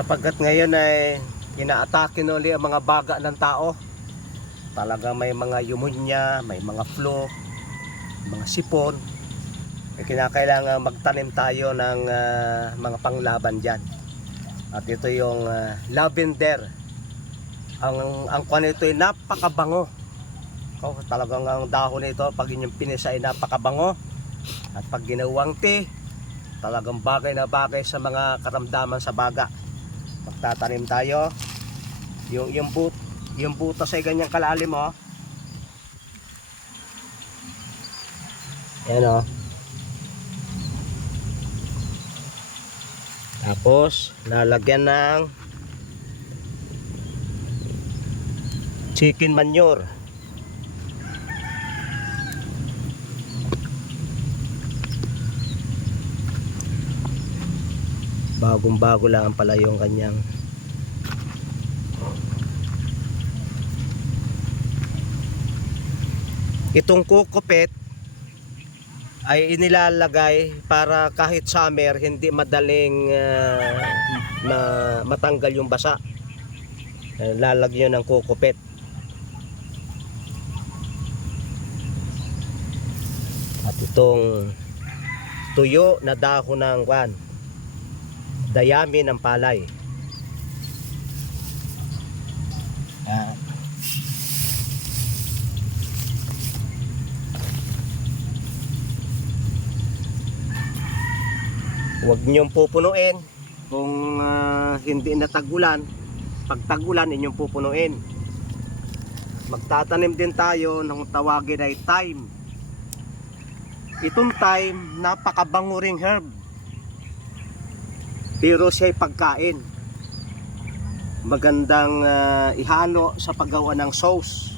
Sapagkat ngayon ay inaatake na ulit ang mga baga ng tao. Talagang may mga pneumonia, may mga flu, mga sipon. Kinakailangan magtanim tayo ng mga panglaban dyan. At ito yung lavender. Ang kwan nito ay napakabango. Talagang ang dahon nito pag inyong pinisa ay napakabango. At pag ginawang tea, talagang bagay na bagay sa mga karamdaman sa baga. Magtatanim tayo. Yung butas ay ganyang kalalim, oh. Ayan, oh. Tapos lalagyan ng chicken manure. Bagong-bago lang pala yung kanyang itong kukupit ay inilalagay para kahit summer hindi madaling matanggal yung basa. Lalagyan ng kukupit. At itong tuyo na dahon ng dayami ng palay. Huwag niyong pupunuin kung hindi na tag-ulan. Pag tag-ulan, inyong pupunuin. Magtatanim din tayo ng tawagin ay thyme. Itong thyme, napakabango ring herb. Pero siya'y pagkain. Magandang ihalo sa paggawa ng sauce.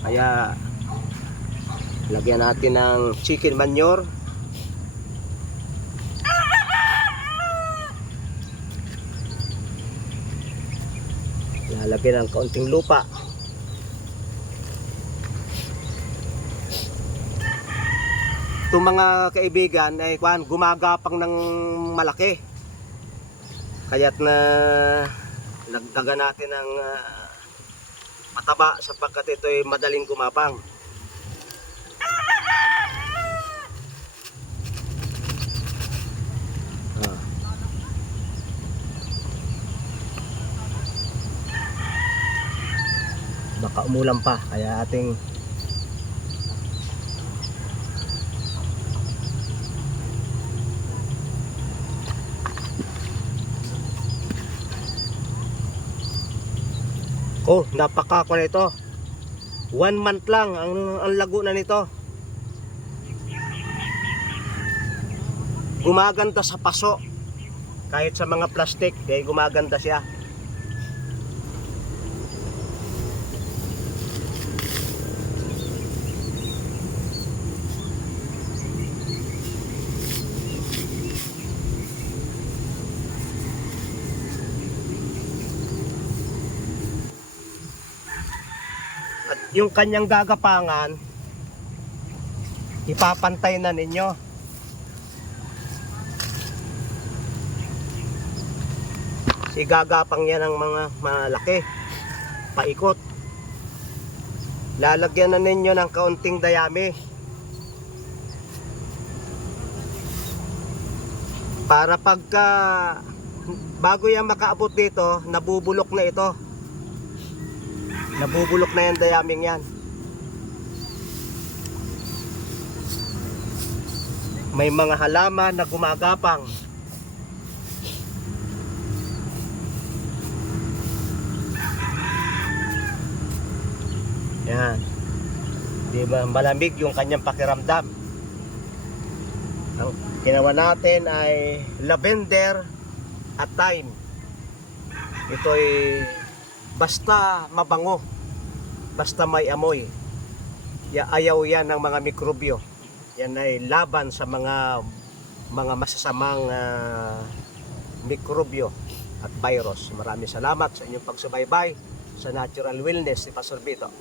Kaya lagyan natin ng chicken manure. Lalagyan ng kaunting lupa. Itong mga kaibigan ay gumagapang ng malaki. Kaya't na nagdaga natin ng mataba sapagkat ito ay madaling gumapang. Baka umulan pa kaya ating napakako na ito. 1 month lang ang lago na nito. Gumaganda sa paso. Kahit sa mga plastic, gumaganda siya. At yung kanyang gagapangan, ipapantay na ninyo. Gagapang yan ng mga malaki, paikot. Lalagyan na ninyo ng kaunting dayami para pagka bago yan makaabot dito, nabubulok na ito. Nabubulok na yan, dayaming yan. May mga halaman na gumagapang. Yan. Diba, malamig yung kanyang pakiramdam. Ang ginawa natin ay lavender at thyme. Ito ay basta mabango, basta may amoy, ayaw yan ng mga mikrobyo. Yan ay laban sa mga masasamang mikrobyo at virus. Maraming salamat sa inyong pagsubaybay sa Natural Wellness ni Pastor Vito.